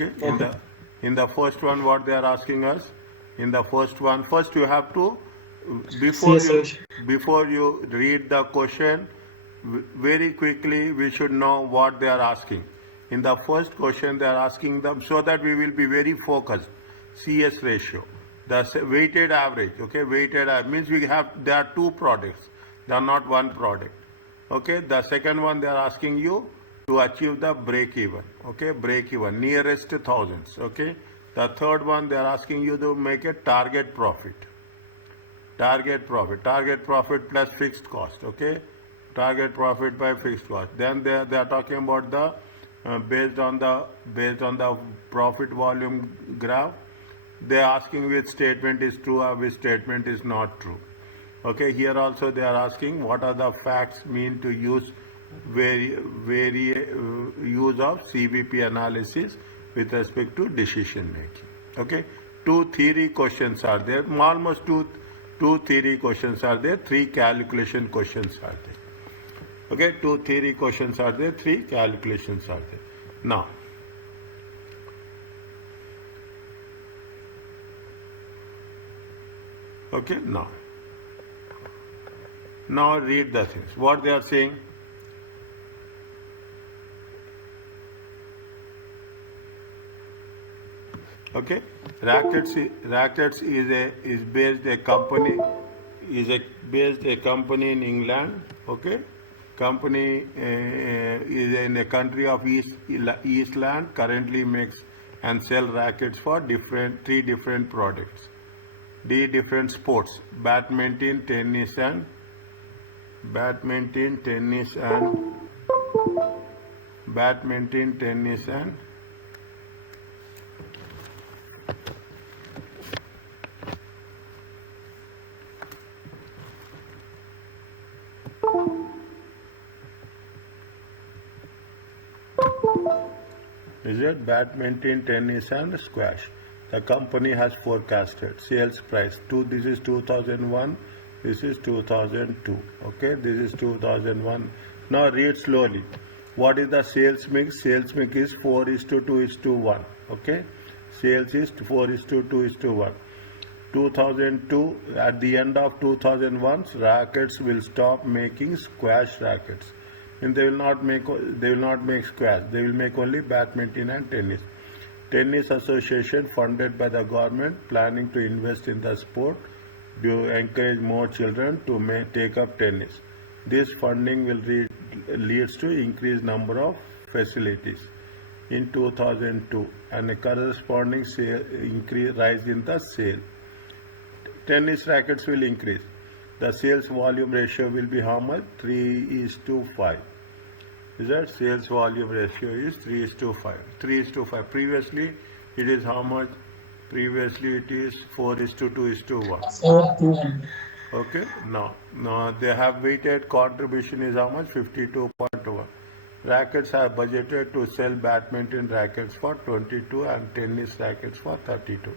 Okay. In the first one, what they are asking us, in the first one, first you have to, before you read the question, very quickly we should know what they are asking. In the first question, they are asking them so that we will be very focused. CS ratio, the weighted average. Okay, weighted average means there are two products. They are not one product. Okay, the second one they are asking you to achieve the break even. Okay, break even nearest to thousands. Okay, the third one they are asking you to make a target profit. Target profit plus fixed cost. Okay, target profit by fixed cost. Then they are talking about the based on the profit volume graph. They are asking which statement is true or which statement is not true. Okay, here also they are asking what are the facts mean to use use of CBP analysis with respect to decision making. Okay, two theory questions are there. Almost two theory questions are there. Three calculation questions are there. Okay, two theory questions are there. Three calculations are there. Now, okay, now read the things. What they are saying. Okay, Racquetz is based a company in England. Okay, company is in a country of Eastland. Currently makes and sell rackets for three different products, three different sports: badminton, tennis, and badminton, tennis, and squash. The company has forecasted sales price. This is 2001. This is 2002. Okay, this is 2001. Now read slowly. What is the sales mix? Sales mix is 4:2:1. Okay, sales is 4:2:1. 2002. At the end of 2001, Racquetz will stop making squash rackets. And they will not make squash. They will make only badminton and tennis. Tennis Association, funded by the government, planning to invest in the sport to encourage more children to take up tennis. This funding will leads to increased number of facilities in 2002 and a corresponding rise in the sale. Tennis rackets will increase. The sales volume ratio will be how much? 3:5. Is that sales volume ratio is 3:5. 3:5. Previously, it is how much? Previously, it is 4:2:1. Okay. Now they have weighted contribution is how much? 52.1. Rackets are budgeted to sell badminton rackets for 22 and tennis rackets for 32.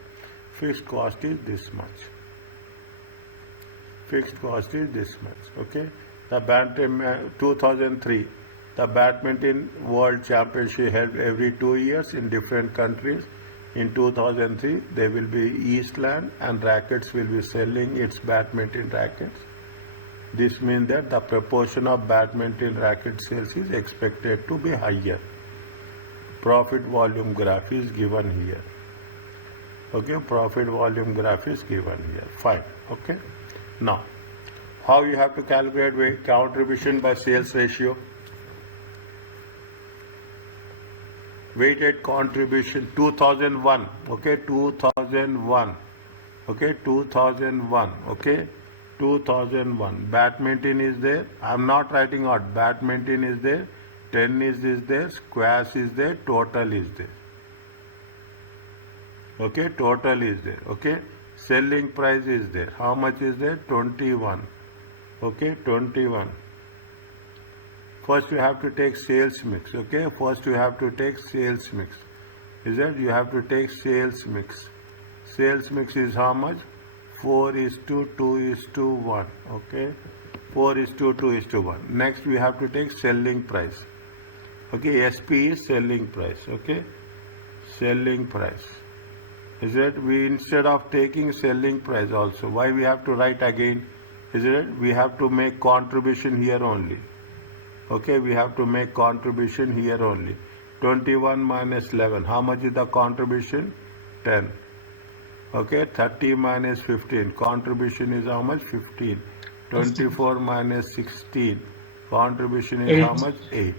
Fixed cost is this much. Okay. The badminton 2003. The badminton world championship held every 2 years in different countries. In 2003, there will be Eastland and Racquetz will be selling its badminton rackets. This means that the proportion of badminton racket sales is expected to be higher. Profit volume graph is given here. Okay, profit volume graph is given here. Fine. Okay. Now, how you have to calculate weight contribution by sales ratio? Weighted contribution 2001. Okay, 2001. Okay, 2001. Okay, 2001. Badminton is there. I'm not writing out. Badminton is there. Tennis is there. Squash is there. Total is there. Okay, total is there. Okay, selling price is there. How much is there? 21. Okay, 21. First you have to take sales mix. Okay, first you have to take sales mix. Is that you have to take sales mix. Sales mix is how much? 4:2:1. Okay, 4:2:1. Next we have to take selling price. Okay, SP is selling price. Okay, selling price. Is it? We instead of taking selling price also, why we have to write again? Is it? We have to make contribution here only. Okay, we have to make contribution here only. 21 minus 11. How much is the contribution? 10. Okay, 30 minus 15. Contribution is how much? 15. 24 minus 16. Contribution is how much? 8.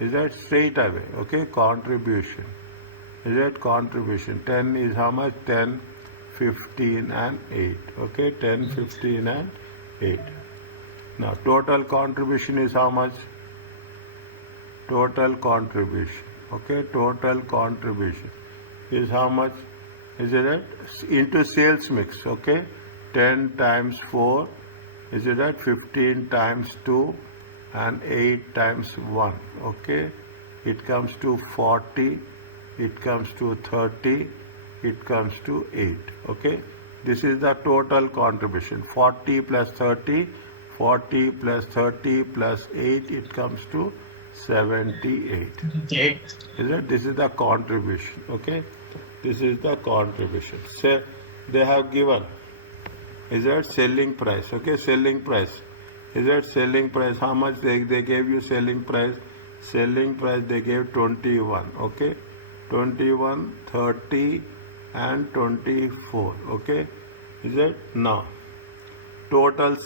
Is that straight away? Okay, contribution. Is that contribution? 10 is how much? 10, 15 and 8. Okay, 10, 15 and 8. Now, total contribution is how much? Total contribution. Okay, total contribution is how much? Is it into sales mix? Okay, 10 times 4. Is it at 15 times 2 and 8 times 1? Okay, it comes to 40. It comes to 30. It comes to 8. Okay, this is the total contribution. 40 plus 30. 40 plus 30 plus 8, it comes to 78. Is it? This is the contribution. Okay, this is the contribution. Say they have given. Is that selling price? Okay, selling price. Is that selling price? How much they gave you selling price? Selling price they gave 21. Okay, 21, 30 and 24. Okay, is that now? Total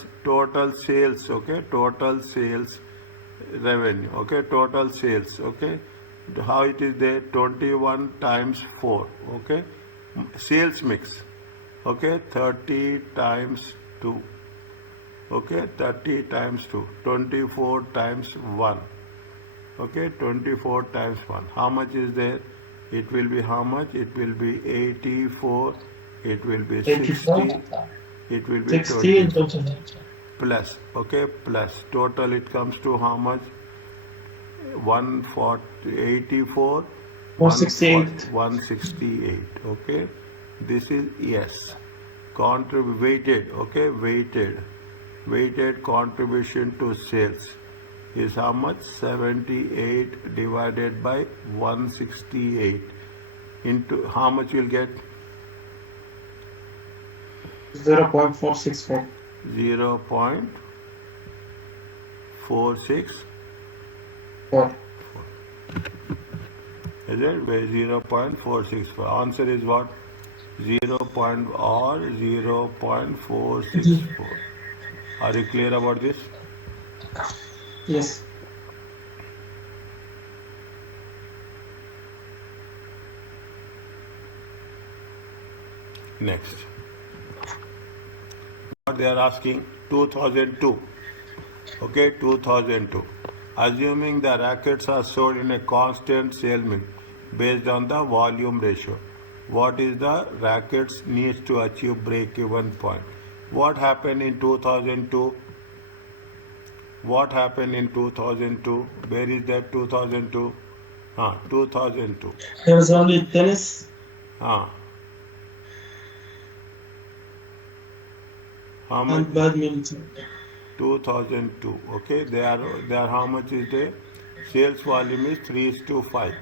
sales. Okay, total sales revenue. Okay, total sales. Okay, how it is there? 21 times 4. Okay, sales mix. Okay, 30 times 2. Okay, 30 times 2. 24 times 1. Okay, 24 times 1. How much is there? It will be how much? It will be 84. It will be 60. It will be 20 plus. Okay, plus total it comes to how much? 184, 168. Okay, this is yes. Weighted. Okay, weighted contribution to sales is how much? 78 divided by 168 into how much you'll get? 0.464. 0.464. Is it? 0.464. Answer is what? 0.464. Are you clear about this? Yes. Next. They are asking 2002. Okay, 2002. Assuming the rackets are sold in a constant sale mix based on the volume ratio, what is the rackets needs to achieve break-even point? What happened in 2002? What happened in 2002? Where is that 2002? 2002. There was only tennis. How much? And badminton. 2002. Okay, they are how much is there? Sales volume is 3:5.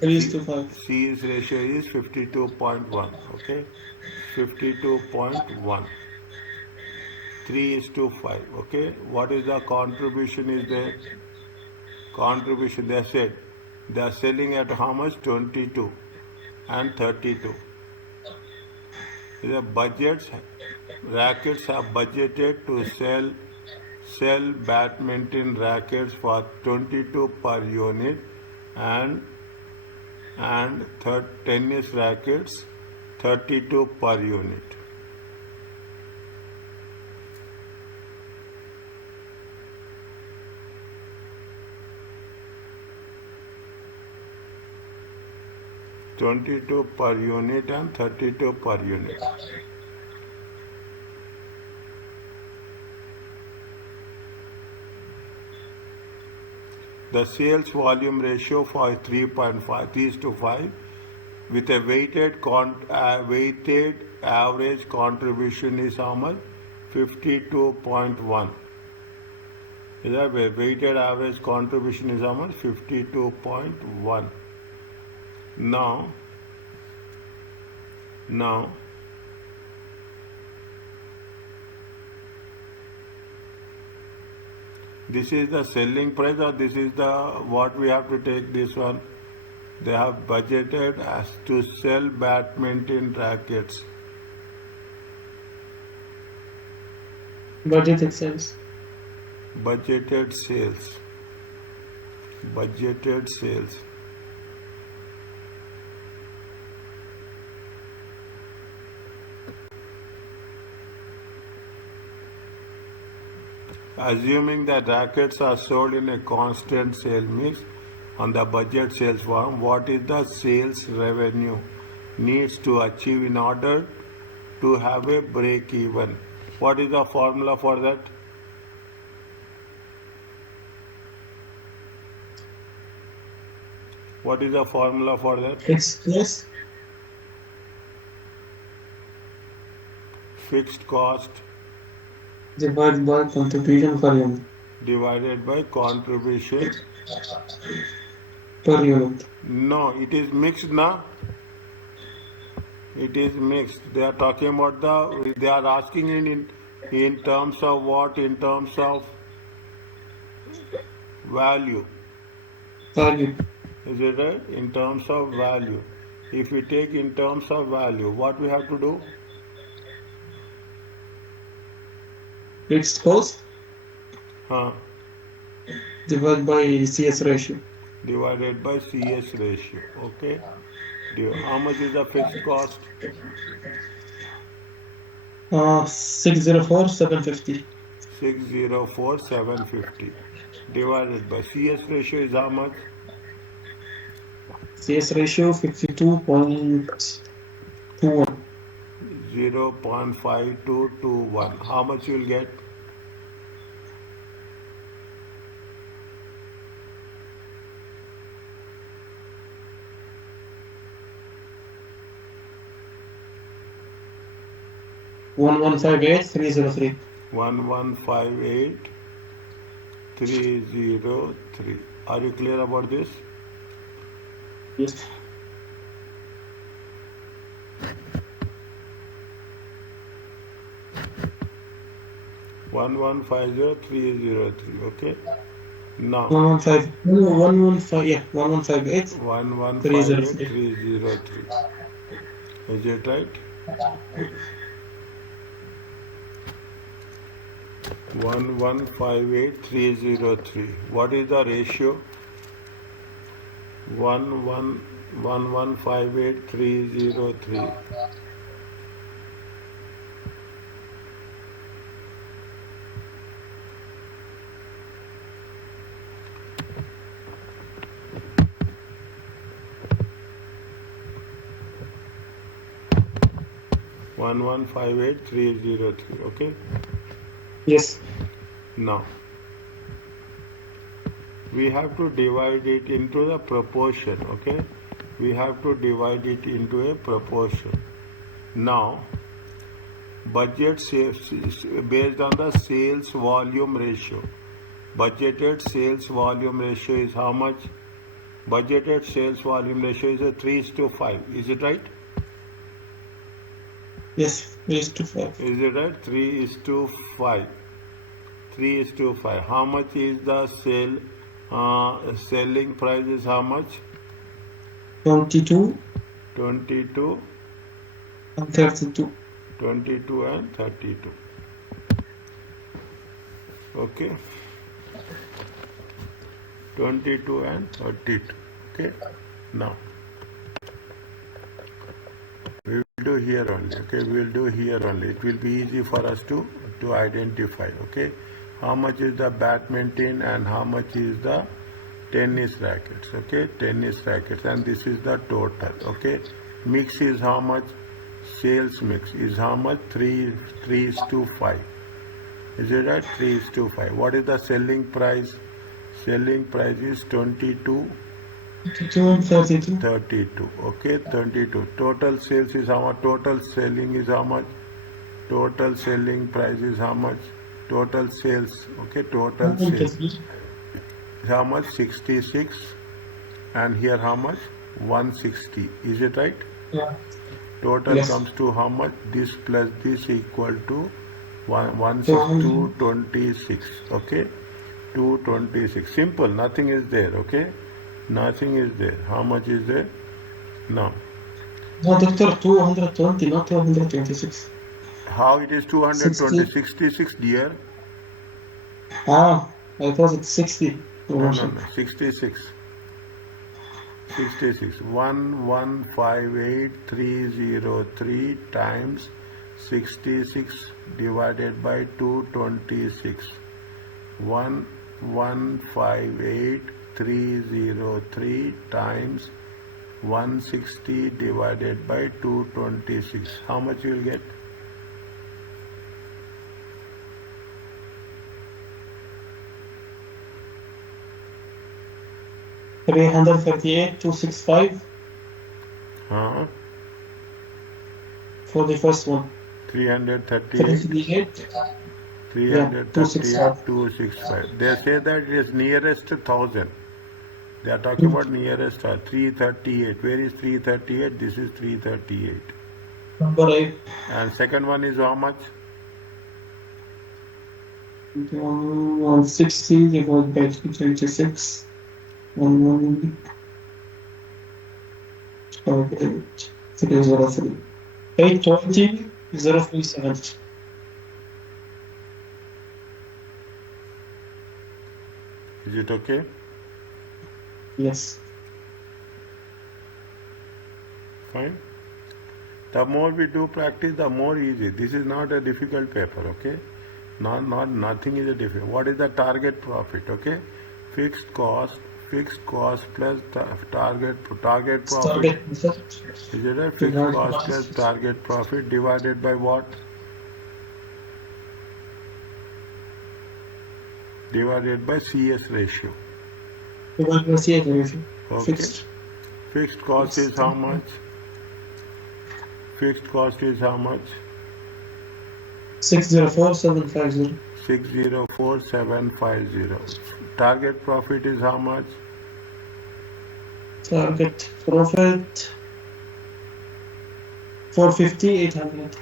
3:5. C's ratio is 52.1. Okay, 52.1. 3:5. Okay, what is the contribution is there? Contribution they said they are selling at how much? 22 and 32. The budgets, rackets are budgeted to sell badminton rackets for 22 per unit and tennis rackets 32 per unit. $22 per unit and 32 per unit. The sales volume ratio for 3:5 with a weighted average contribution is how much? 52.1. Is that weighted average contribution is how much? 52.1. Now this is the selling price, or this is the what we have to take this one. They have budgeted as to sell badminton rackets. Budgeted sales. Budgeted sales. Budgeted sales. Assuming that rackets are sold in a constant sale mix on the budget sales form, what is the sales revenue needs to achieve in order to have a break even? What is the formula for that? What is the formula for that? Fixed cost Fixed cost divided by contribution per unit. divided by contribution. Per unit. No, it is mixed now. It is mixed. They are talking about they are asking in terms of what? In terms of value. Value. Is it right? In terms of value. If we take in terms of value, what we have to do? Fixed cost divided by CS ratio. Divided by CS ratio. Okay. How much is the fixed cost? 604,750. 604,750 divided by CS ratio is how much? CS ratio 52.21. 0.5221. How much you will get? $1,158,303. 1,158,303. Are you clear about this? Yes. One 1,150,303. Okay. Now 115. 1,158. 1,158,303. Is it right? 1,158,303. What is the ratio? 1,158,303. One 158,303. Okay. Yes. Now we have to divide it into the proportion. Okay, we have to divide it into a proportion. Now budget sales based on the sales volume ratio. Budgeted sales volume ratio is how much? Budgeted sales volume ratio is a 3:5. Is it right? Yes. 3:5. Is it right? 3:5. 3:5. How much is the selling price is how much? 22 22 and 32. 22 and 32. Okay. 22 and 32. Okay. Now we will do here only. Okay, we will do here only. It will be easy for us to identify. Okay, how much is the badminton and how much is the tennis rackets? Okay, tennis rackets, and this is the total. Okay, mix is how much? Sales mix is how much? 3:5. Is it right? 3:5. What is the selling price? Selling price is 22. 22 and 32. 32. Okay, 32. Total sales is how much? Total selling is how much? Total selling price is how much? Total sales. Okay, total sales. How much? 66. And here how much? 160. Is it right? Yeah. Total Yes. comes to how much? This plus this equal to 200. 226. Okay, 226. Simple. Nothing is there. Okay, nothing is there. How much is there? Now, No, doctor, 220, not 226. how it is 220? 60. 66, dear. I thought it's 60 promotion. No. 66. 66. 1158303 times 66 divided by 226. 1158303 times 160 divided by 226. How much you will get? $338,265 Huh? for the first one. 338. 338. Yeah, 338, 265. 265. They say that it is nearest to 1000. They are talking about nearest 338. Where is 338? This is 338. Number 8. And second one is how much? 160 divided by 226. 303. 820,037. Is it okay? Yes. Fine. The more we do practice, the more easy. This is not a difficult paper, okay? Nothing is a difficult. What is the target profit, okay? Fixed cost plus target profit. Target Is it a fixed cost plus target profit divided by what? Divided by CS ratio. Divided by CS ratio. Okay. Fixed. Fixed cost is how much? Fixed cost is how much? 604,750. 604,750. Target profit is how much? Target profit 450,800.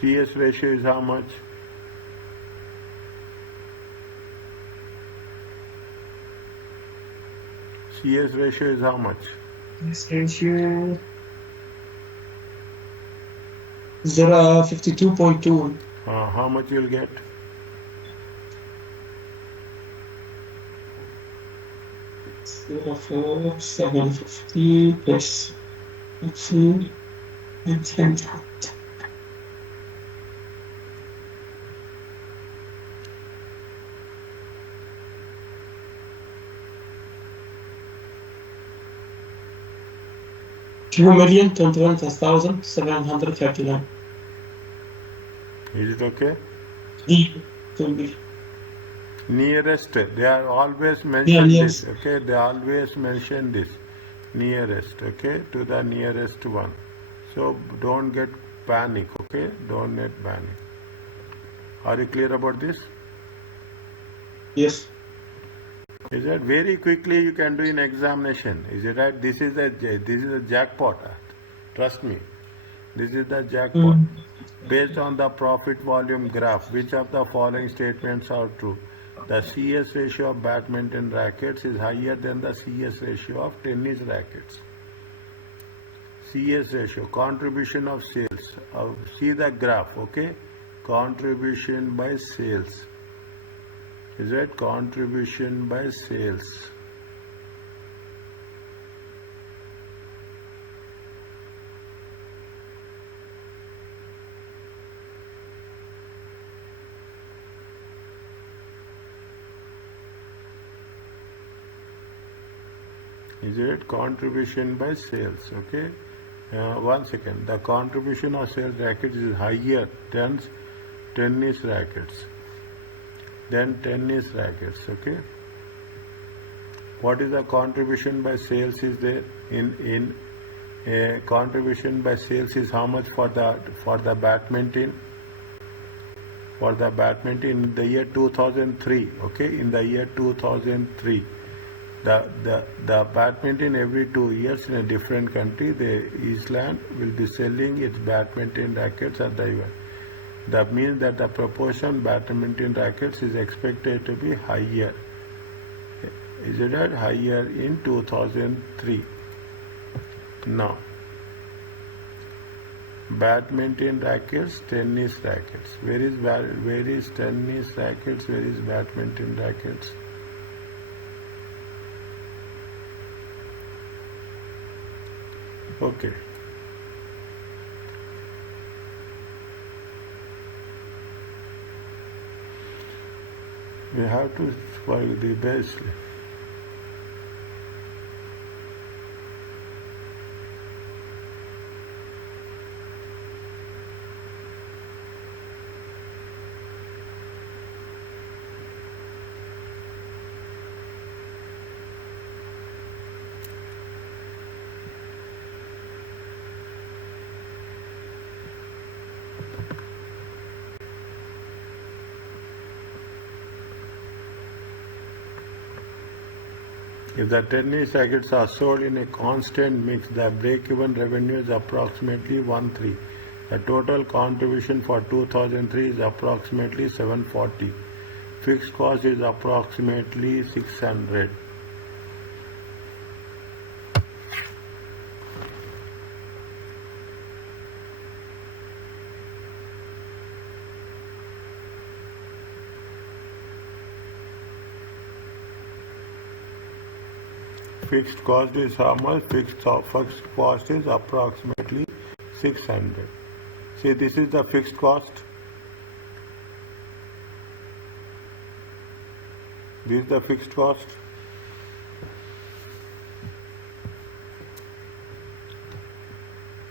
CS ratio is how much? CS ratio is how much? This ratio 52.2. How much you'll get? 750 plus 50 and 10. $2,021,739. Is it okay? D. Nearest. They are always mention Yes. this. Okay. They always mention this. Nearest. Okay. To the nearest one. So don't get panic. Okay. Don't get panic. Are you clear about this? Yes. Is that very quickly you can do in examination? Is it right? This is a jackpot. Trust me. This is the jackpot. Based on the profit volume graph, which of the following statements are true? The CS ratio of badminton rackets is higher than the CS ratio of tennis rackets. CS ratio, contribution of sales. See the graph, okay? Contribution by sales. Is that contribution by sales? Is it contribution by sales? Okay. 1 second. The contribution of sales rackets is higher than tennis rackets. Okay. What is the contribution by sales is there? In contribution by sales is how much for the badminton? For the badminton in the year 2003. Okay. In the year 2003. The badminton every 2 years in a different country, the Iceland will be selling its badminton rackets at the event. That means that the proportion badminton rackets is expected to be higher. Is it right? Higher in 2003. Now, badminton rackets, tennis rackets. Where is tennis rackets? Where is badminton rackets? Okay. We have to find the best. If the tennis rackets are sold in a constant mix, the break-even revenue is approximately 1.3. The total contribution for 2003 is approximately 740. Fixed cost is approximately 600. Fixed cost is how much? Fixed cost is approximately 600. See, this is the fixed cost. This is the fixed cost.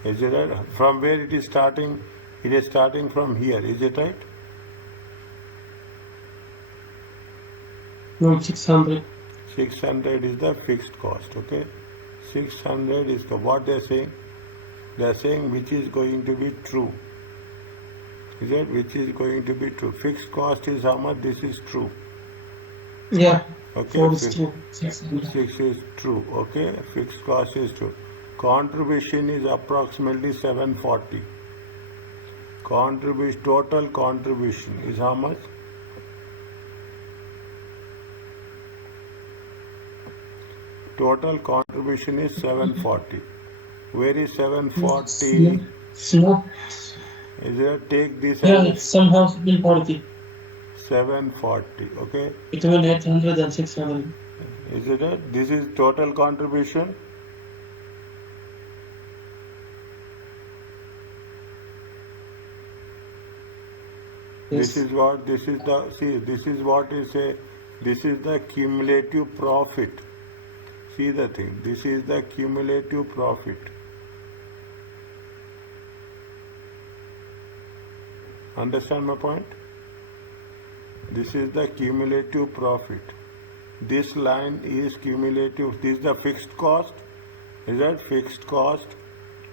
Is it right? From where it is starting? It is starting from here. Is it right? No, 600. 600 is the fixed cost, okay? 600 is what they are saying. They are saying which is going to be true. Is it? Which is going to be true. Fixed cost is how much? This is true. Yeah. Okay. 4 is true. 600. 6 is true. Okay. Fixed cost is true. Contribution is approximately 740. Total contribution is how much? Total contribution is 740. Where is 740? No. Is it? Take this Yeah, as it's somehow 740. 740. Okay. Between 800 and 600. Is it? This is total contribution. Yes. This is what. This is the. See. This is what is a. This is the cumulative profit. See the thing. This is the cumulative profit. Understand my point? This is the cumulative profit. This line is cumulative. This is the fixed cost. Is that fixed cost?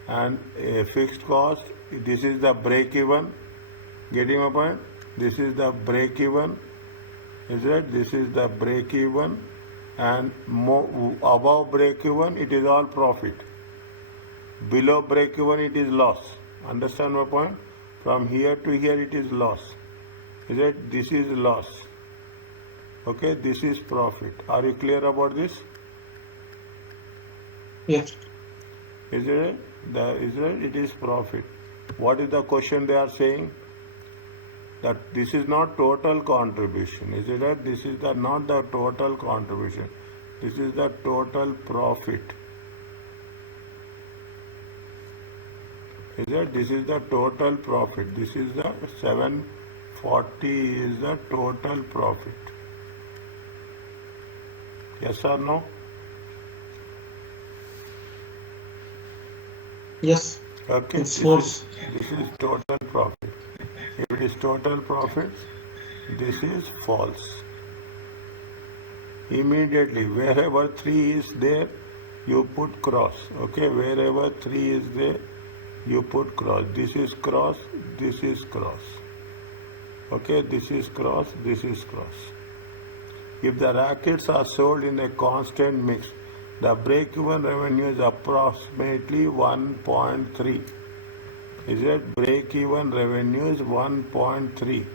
And a fixed cost. This is the break even. Getting my point? This is the break even. Is that? This is the break even. And above break even, it is all profit. Below break even, it is loss. Understand my point? From here to here, it is loss. Is it? This is loss. Okay, this is profit. Are you clear about this? Yes. Is it? It is profit. What is the question they are saying? That this is not total contribution. Is it that this is not the total contribution? This is the total profit. Is that this is the total profit? This is the 740 is the total profit. Yes or no? Yes. Okay. It's false. This is total profit. If it is total profit, this is false. Immediately, wherever 3 is there, you put cross. Okay, wherever 3 is there, you put cross. This is cross, this is cross. Okay, this is cross, this is cross. If the rackets are sold in a constant mix, the break-even revenue is approximately 1.3. Is it break-even revenue is 1.3?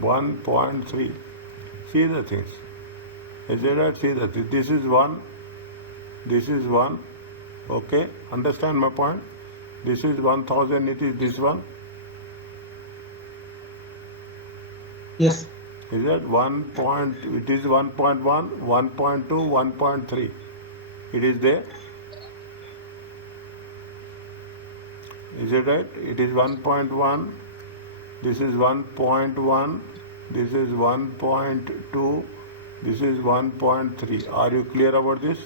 $1.3. See the things. Is it right? See the things. This is one. This is one. Okay. Understand my point? This is 1000. It is this one. Yes. Is it 1 point? It is 1.1, 1.2, 1.3. It is there. Is it right? It is 1.1. This is 1.1. This is 1.2. This is 1.3. Are you clear about this?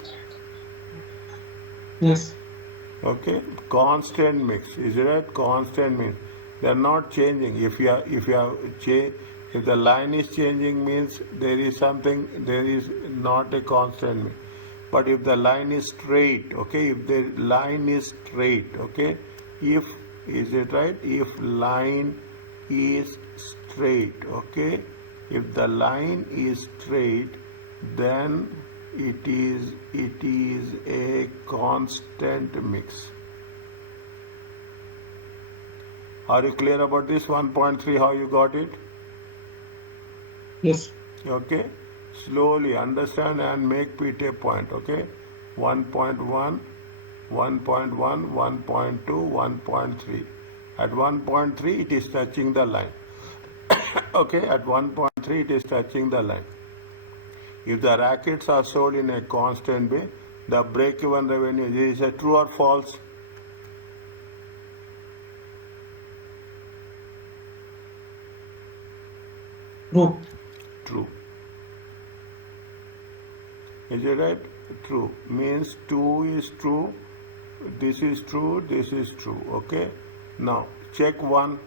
Yes. Okay. Constant mix. Is it right? Constant mix. They are not changing. If the line is changing, means there is something. There is not a constant mix. But if the line is straight, okay. If the line is straight, okay. Is it right? If line is straight, okay. If the line is straight, then it is a constant mix. Are you clear about this 1.3? How you got it? Yes. Okay. Slowly understand and make it a point. Okay. 1.1, 1.1, 1.2, 1.3. At 1.3 it is touching the line. Okay, at 1.3 it is touching the line. If the rackets are sold in a constant way, the break-even revenue is a true or false? True. True. Is it right? True. Means 2 is true, this is true, this is true. Okay. Now, check 1.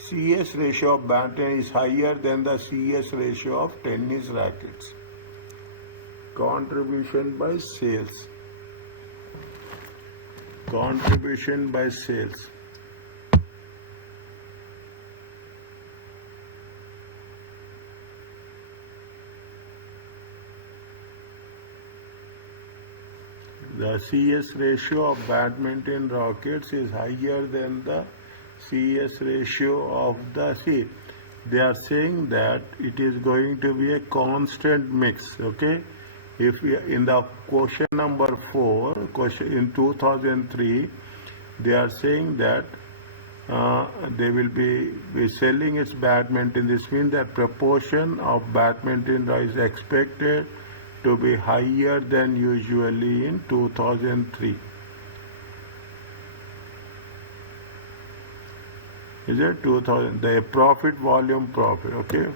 CS ratio of badminton is higher than the CS ratio of tennis rackets. Contribution by sales. Contribution by sales. The CS ratio of badminton rackets is higher than the CS ratio of the C. They are saying that it is going to be a constant mix. Okay. If we, in the question number 4, question in 2003, they are saying that they will be selling its badminton. This means that proportion of badminton is expected to be higher than usually in 2003. Is it 2000? The profit, volume, profit. Okay.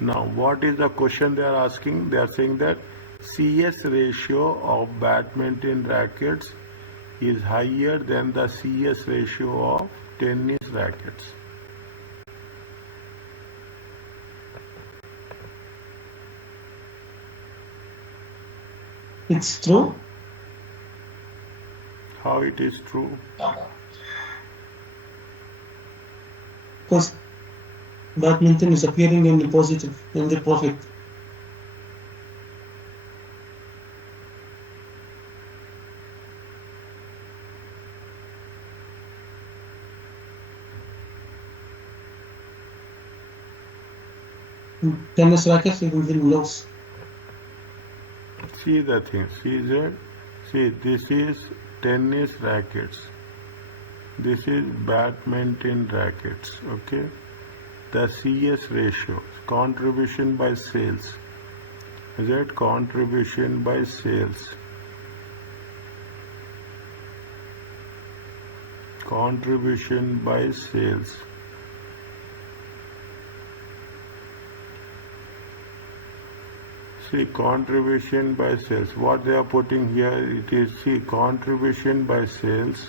Now, what is the question they are asking? They are saying that CS ratio of badminton rackets is higher than the CS ratio of tennis rackets. It's true. How it is true? Because badminton is appearing in the positive, in the profit. Tennis rackets even in loss. See the thing. See that? See, this is tennis rackets. This is badminton rackets. Okay. The CS ratio, contribution by sales. Is that contribution by sales? Contribution by sales. See, contribution by sales. What they are putting here, it is, see, contribution by sales.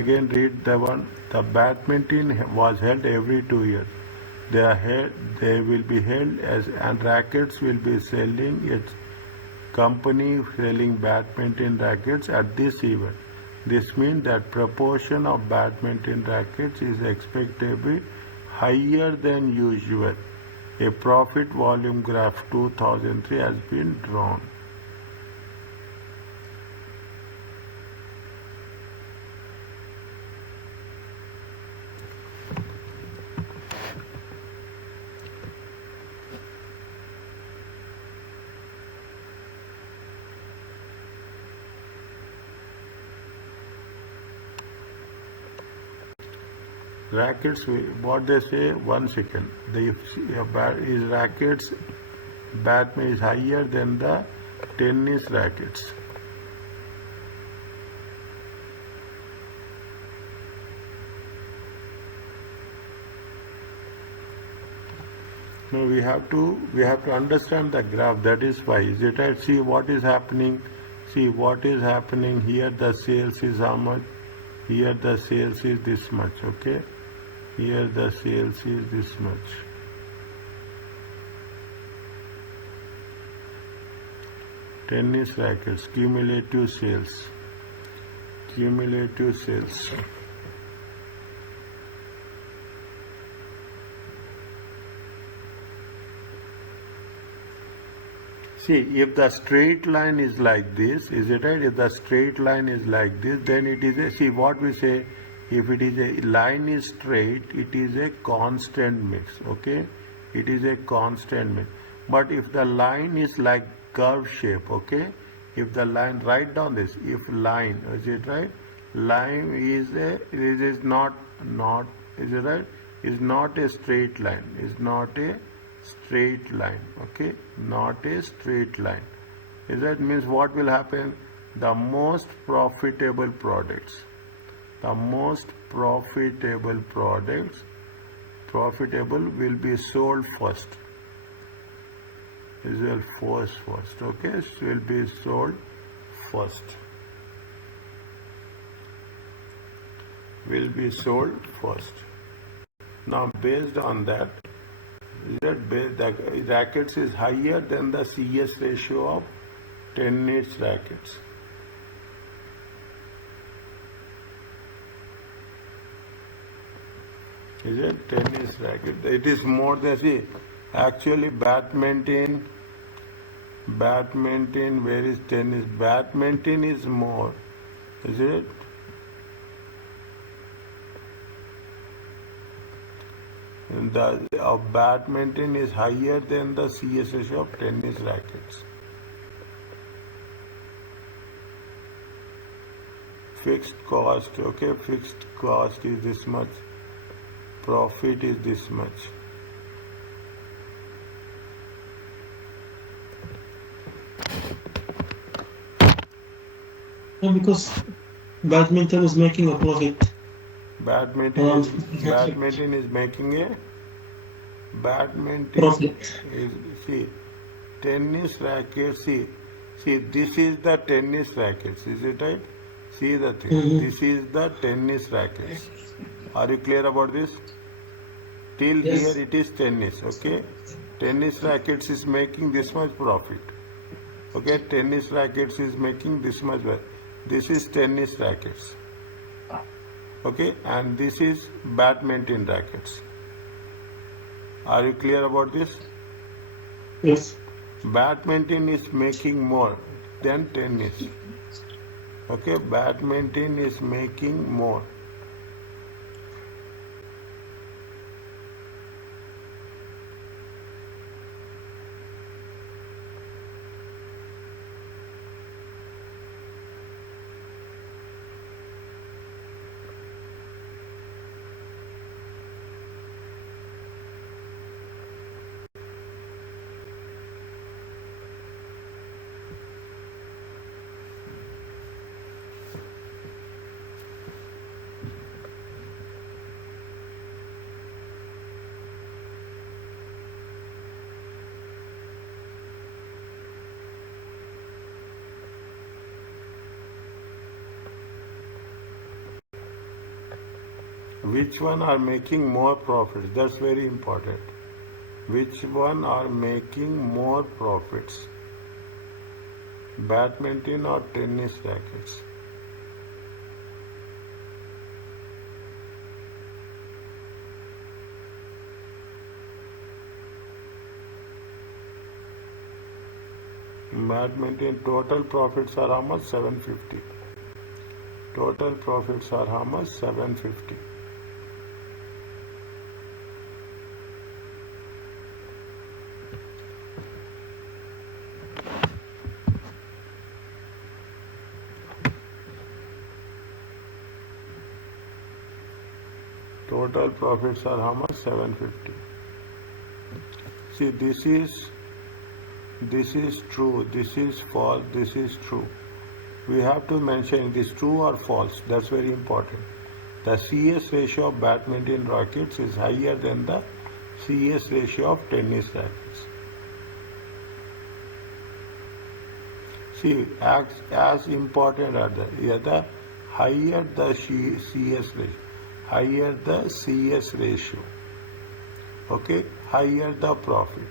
Again, read the one. The badminton was held every 2 years. They will be held as, and Racquetz will be selling its company selling badminton rackets at this event. This means that proportion of badminton rackets is expected to be higher than usual. A profit volume graph 2003 has been drawn. Rackets, what they say, 1 second. Is rackets, badminton is higher than the tennis rackets. No, we have to understand the graph. That is why. Is it right? See what is happening. See what is happening here. The sales is how much? Here the sales is this much. Okay. Here the sales is this much. Tennis rackets, cumulative sales. Cumulative sales. See, if the straight line is like this, is it right? If the straight line is like this, then it is a, see what we say, if it is a line is straight, it is a constant mix, okay? It is a constant mix. But if the line is like curve shape, okay? If the line, write down this, if line, is it right? Line is not, is it right? Is not a straight line, is not a straight line, okay? Not a straight line. Is that means what will happen? The most profitable products, the most profitable products, will be sold first. Is will first, okay? Will be sold first. Will be sold first. Now, based on that, the rackets is higher than the CS ratio of tennis rackets. Is it tennis racket? It is more than, see, actually badminton, where is tennis? Badminton is more, is it? The badminton is higher than the CS ratio of tennis rackets. Fixed cost, okay, fixed cost is this much. Profit is this much. No, because badminton is making a profit. Badminton is making a profit. is, see, tennis rackets, see this is the tennis rackets, is it right? See the thing, this is the tennis rackets. Are you clear about this? Till Yes. here it is tennis, okay? Tennis rackets is making this much profit. Okay, tennis rackets is making this much profit. This is tennis rackets. Okay, and this is badminton rackets. Are you clear about this? Yes. Badminton is making more than tennis. Okay, badminton is making more. Which one are making more profits? That's very important. Which one are making more profits? Badminton or tennis rackets? Badminton total profits are how much? 750. Total profits are how much? 750. Total profits are how much? 750. See, this is true, this is false, this is true. We have to mention this true or false. That's very important. The CS ratio of badminton rackets is higher than the CS ratio of tennis rackets. See, as important are the higher the CS ratio, higher the CS ratio, okay, higher the profit.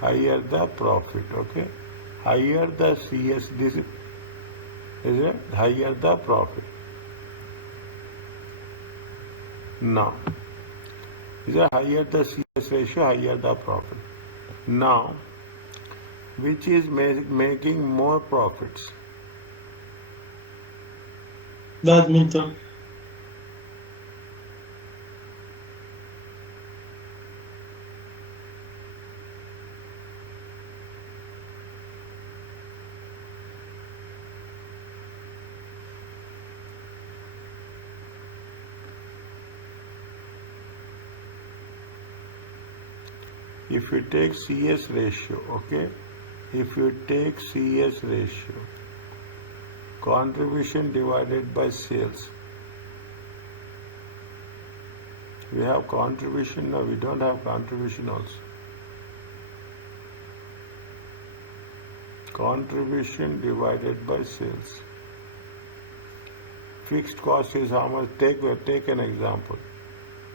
Higher the profit, okay, higher the CS, this is it, higher the profit. Now, is it higher the CS ratio, higher the profit. Now, which is making more profits? Badminton. If you take CS ratio, okay, if you take CS ratio, contribution divided by sales, we have contribution, no, we don't have contribution also. Contribution divided by sales. Fixed cost is how much? Take an example.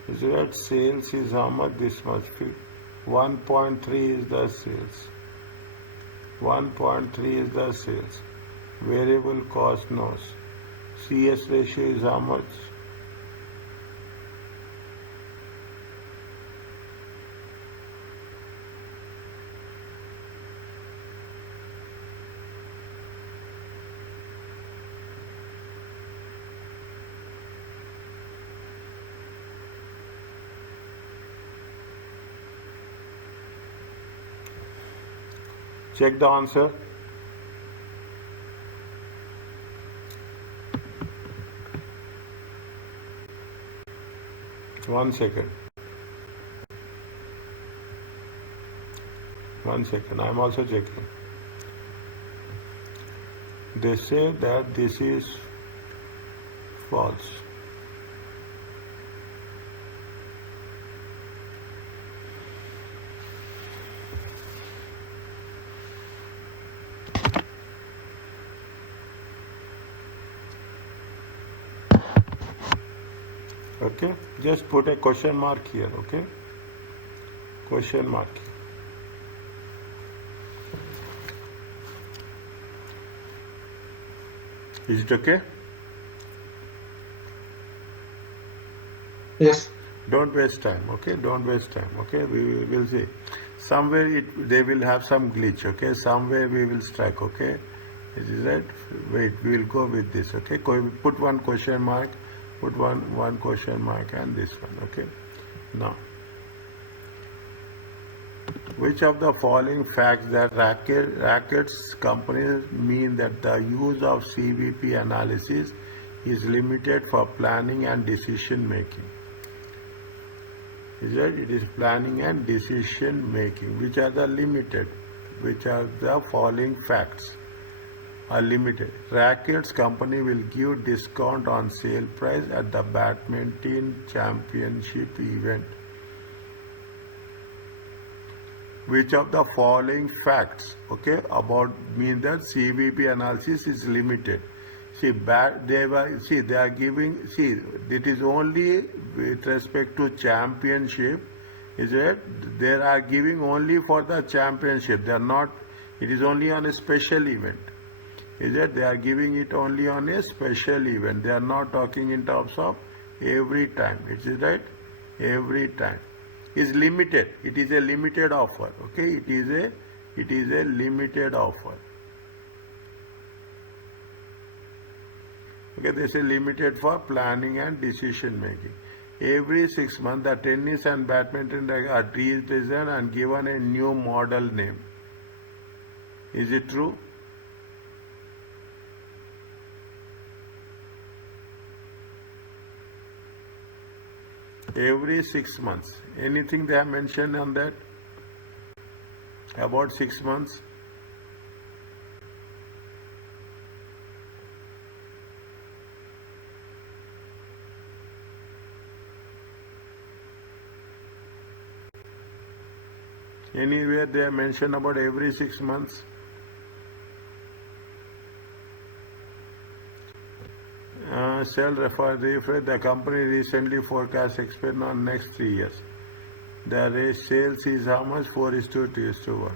Is that sales is how much? This much. 1.3 is the sales. 1.3 is the sales. Variable cost knows. CS ratio is how much? Check the answer. One second. I'm also checking. They say that this is false. Okay, just put a question mark here, okay? Question mark. Is it okay? Yes. Don't waste time, okay? Don't waste time, okay? We will see. Somewhere they will have some glitch, okay? Somewhere we will strike, okay? Is it right? Wait, we will go with this, okay? Put one question mark, put one question mark and this one, okay? Now, which of the following facts that Racquetz companies mean that the use of CVP analysis is limited for planning and decision making? Is that it is planning and decision making, which are the limited, which are the following facts are limited. Racquetz company will give discount on sale price at the badminton championship event. Which of the following facts, okay, about mean that CVP analysis is limited. See, they are giving, see, it is only with respect to championship, is it? They are giving only for the championship. They are not, it is only on a special event. Is it? They are giving it only on a special event. They are not talking in terms of every time. Is it right? Every time. Is limited. It is a limited offer. Okay? It is a limited offer. Okay, this is limited for planning and decision making. Every 6 months, the tennis and badminton are redesigned and given a new model name. Is it true? Every 6 months. Anything they have mentioned on that? About 6 months? Anywhere they mention about every 6 months? The company recently forecast expect on next 3 years. The sales is how much? 4:2:1.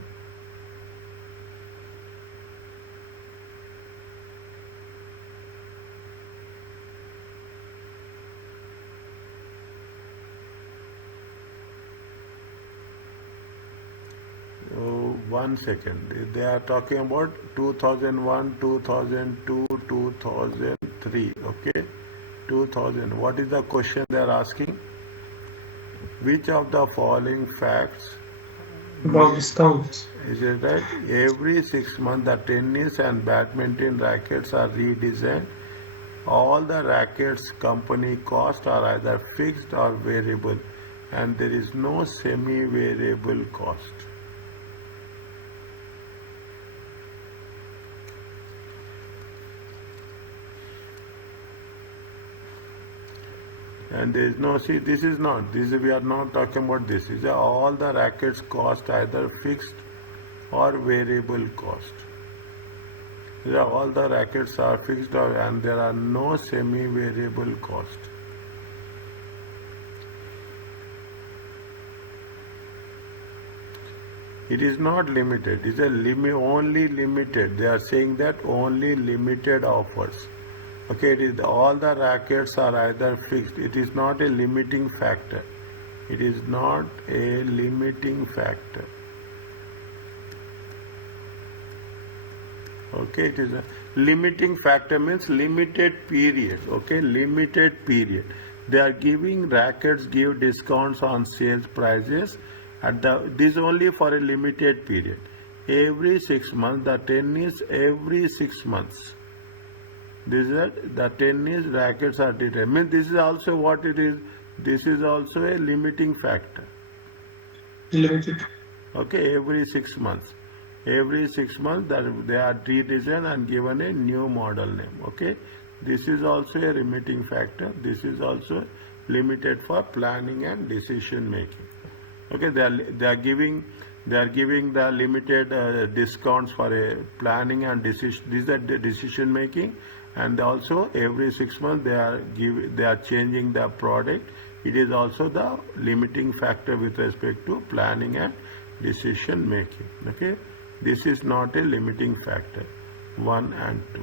One second. They are talking about 2001, 2002, 2003. Okay, 2000. What is the question they are asking? Which of the following facts? About discounts. Is it right? Every 6 months, the tennis and badminton rackets are redesigned. All the rackets company cost are either fixed or variable, and there is no semi-variable cost. And there is no, see, this is not, we are not talking about this. These are all the rackets cost either fixed or variable cost. These are all the rackets are fixed and there are no semi-variable cost. It is not limited. It is only limited. They are saying that only limited offers. Okay, it is all the rackets are either fixed. It is not a limiting factor. It is not a limiting factor. Okay, it is a limiting factor means limited period. Okay, limited period. They are giving rackets give discounts on sales prices at this only for a limited period. Every 6 months, the tennis every 6 months. This is the tennis rackets are determined. Means this is also what it is. This is also a limiting factor. Limited. Okay, every 6 months. Every 6 months that they are redesigned and given a new model name. Okay, this is also a limiting factor. This is also limited for planning and decision making. Okay, they are giving the limited discounts for a planning and decision. These are the decision making. And also every 6 months they are changing the product. It is also the limiting factor with respect to planning and decision making. Okay, this is not a limiting factor. 1 and 2.